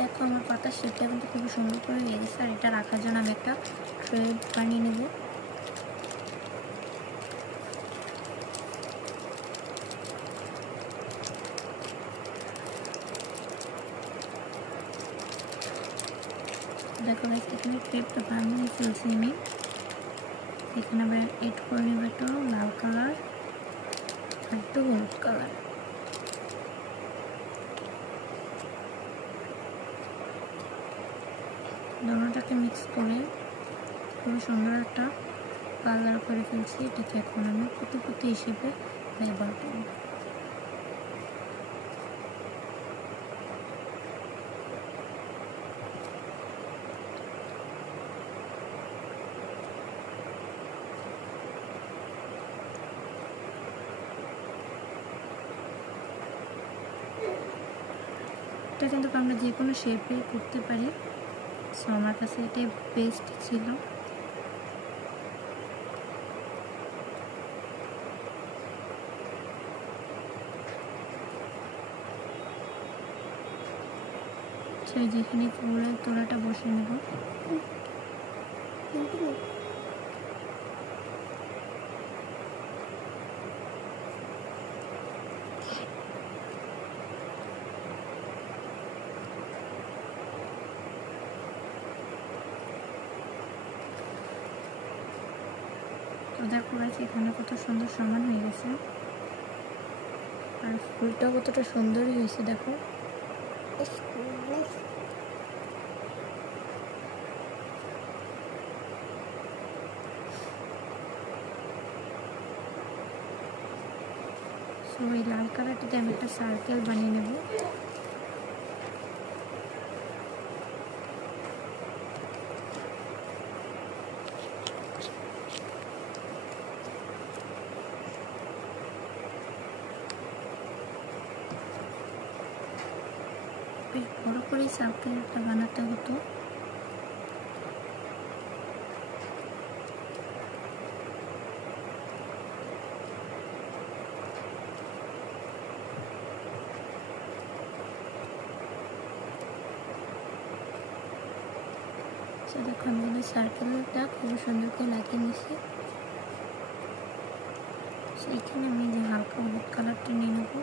দেখো আমার পাতার শেপটা কিন্তু খুবই সুন্দর করে হয়ে গেছে। আর এটা রাখার জন্য আমি একটা ট্রে বানিয়ে নেব। দেখো গাইস এখানে ট্রেটা বানিয়ে ফেলছি আমি। এখানে আবার এড করে নেব একটু লাল কালার আর একটু হলুদ কালার। দুটোটাকে মিক্স করে খুবই সুন্দর একটা কালার করে ফেলছি। এটাকে এখন আমি পুঁতি পুঁতি হিসেবে ব্যবহার করব। এটা কিন্তু আমরা যে কোনো শেপে করতে পারি। সো আমার কাছে এটাই বেস্ট ছিল। সেই যেখানে ফুলের তোড়াটা বসে নেব। দেখো গাইস এখানে কত সুন্দর সমান হয়ে গেছে। আর ফুলটাও কতটা সুন্দরই হয়েছে দেখো। সো এই লাল কালারটাতে আমি একটা সার্কেল বানিয়ে নেব। বেশ বড় করে সার্কেলটা বানাতে হতো। দেখো আমি কিন্তু সার্কেলটা খুবই সুন্দর করে লাগিয়ে নিয়েছি। সেইখানে আমি যে হালকা হলুদ কালারটা নিয়ে নেবো।